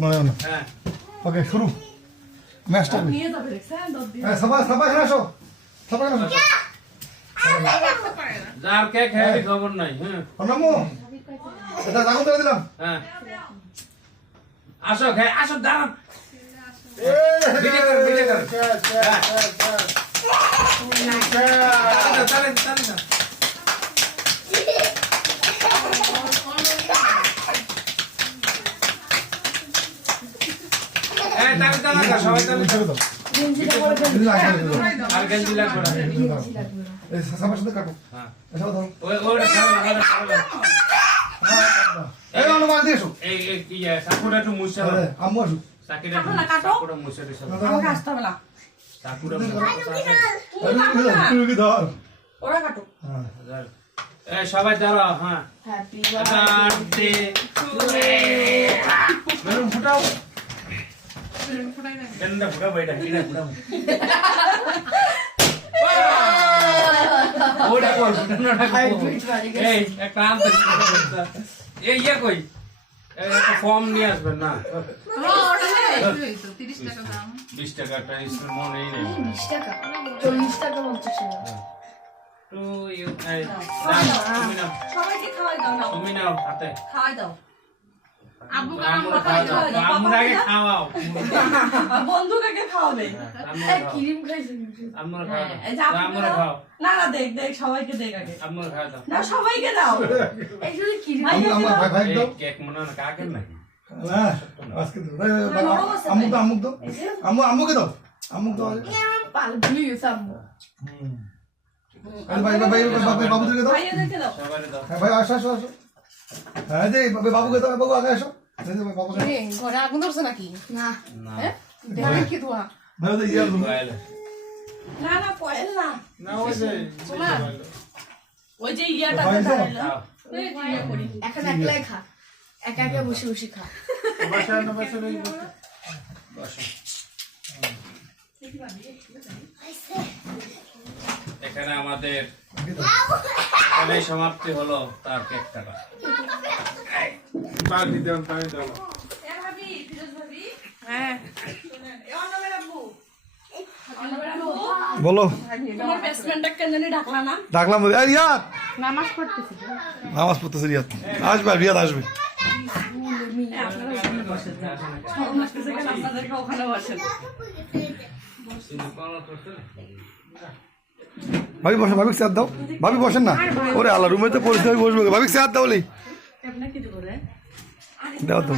মনে না হ্যাঁ ওকে শুরু ম্যাচটা সবাই সবাই আসো সবাই আসো যার কে খেয়ে খবর নাই। হ্যাঁ নামো এটা রাখো করে দিলাম হ্যাঁ আসো খেয়ে আসো দাঁড়ান। ভিডিও কর তালে না তালে সবাই তালে আর গেঞ্জি লাগবে না। এই সবার সাথে কাটো হ্যাঁ এসব ধরো ওইটা খাওয়া এই অনুমান দিয়েছো এই কি সাকুরা একটু মুছা আম্মু আসো সাকিরা সাকুরা মুছা দিছ আমাকে আসতে হবে না। সাকুরা তুমি কি ধর ওরা কাটো। এই সবাই দাঁড়াও। হ্যাঁ হ্যাপি বার্থডে টু বেলুন ফুটাও কেননা ফুটা বাইটা কিনা ফুটা ওটা কই ফুটানোটা কই এই একটা আনতে এই ইয়া কই একটা ফর্ম নিয়ে আসবেন না 30 টাকা দাম 20 টাকাটা ইসের মনেই নেই 20 টাকা 40 টাকা 50 টাকা। টু ইউ তুমি নাও সবাইকে খাওয়াই দাও না। তুমি নাও হাতে খাওয়াই দাও। আব্বুকে আমরা আগে খাওয়াও বন্ধুকে খাওয়াবে। আমরা এই ক্রিম খাইছে আমরা খাও এই যে আপনি আমরা খাও না না দেখ দেখ সবাইকে দেখ আগে। আমরা খাও দাও না সবাইকে দাও। এই শুধু ক্রিম আমার ভাই ভাই দাও কেক মনে না কাকের নাকি না আজকে দাও আম্মু দাও আম্মুকে দাও আম্মুকে দাও পাল ভুলি গেছে আম্মু। আরে ভাই ভাই ভাই বাবুদেরকে দাও ভাইয়াদেরকে দাও। সবারে দাও হ্যাঁ ভাই আসো আসো আসো হ্যাঁ যে বাবুকে দাও বাবু আগে আসো বাবুকে ঘরে আগুন ধরছে নাকি? না না দেখে কি ধোয়া? ভাই ওই ইয়ার বাইলে না না পয়েল না। না ওই যে শোনা ওই যে ইয়াটা ভাই দাও। খাও এখন একলাই খা। একা একা বসে বসে খা। বসো এখানে আমাদের এখানে সমাপ্তি হলো তার কেক কাটা পানি দাও এ ভাবি ফিরোজ ভাবি হ্যাঁ এ অন্নবের আব্বু অন্নবের আব্বু বলো তোমার বেসমেন্টটা কেন জানি ঢাকলা না। ডাকলাম আর রিয়াদ নামাজ পড়তেছি। নামাজ পড়তেছে রিয়াদ আসবে আর রিয়াদ আসবে আপনাদেরকে ওখানে বসেন। ভাবি বসেন ভাবিক চেয়ার দাও ভাবি বসেন না ওরে আল্লাহ রুমে তো পরিস্থিতি বসবো ভাবিক চেয়ার দাও বলি আপনাকে কি করে দাও তো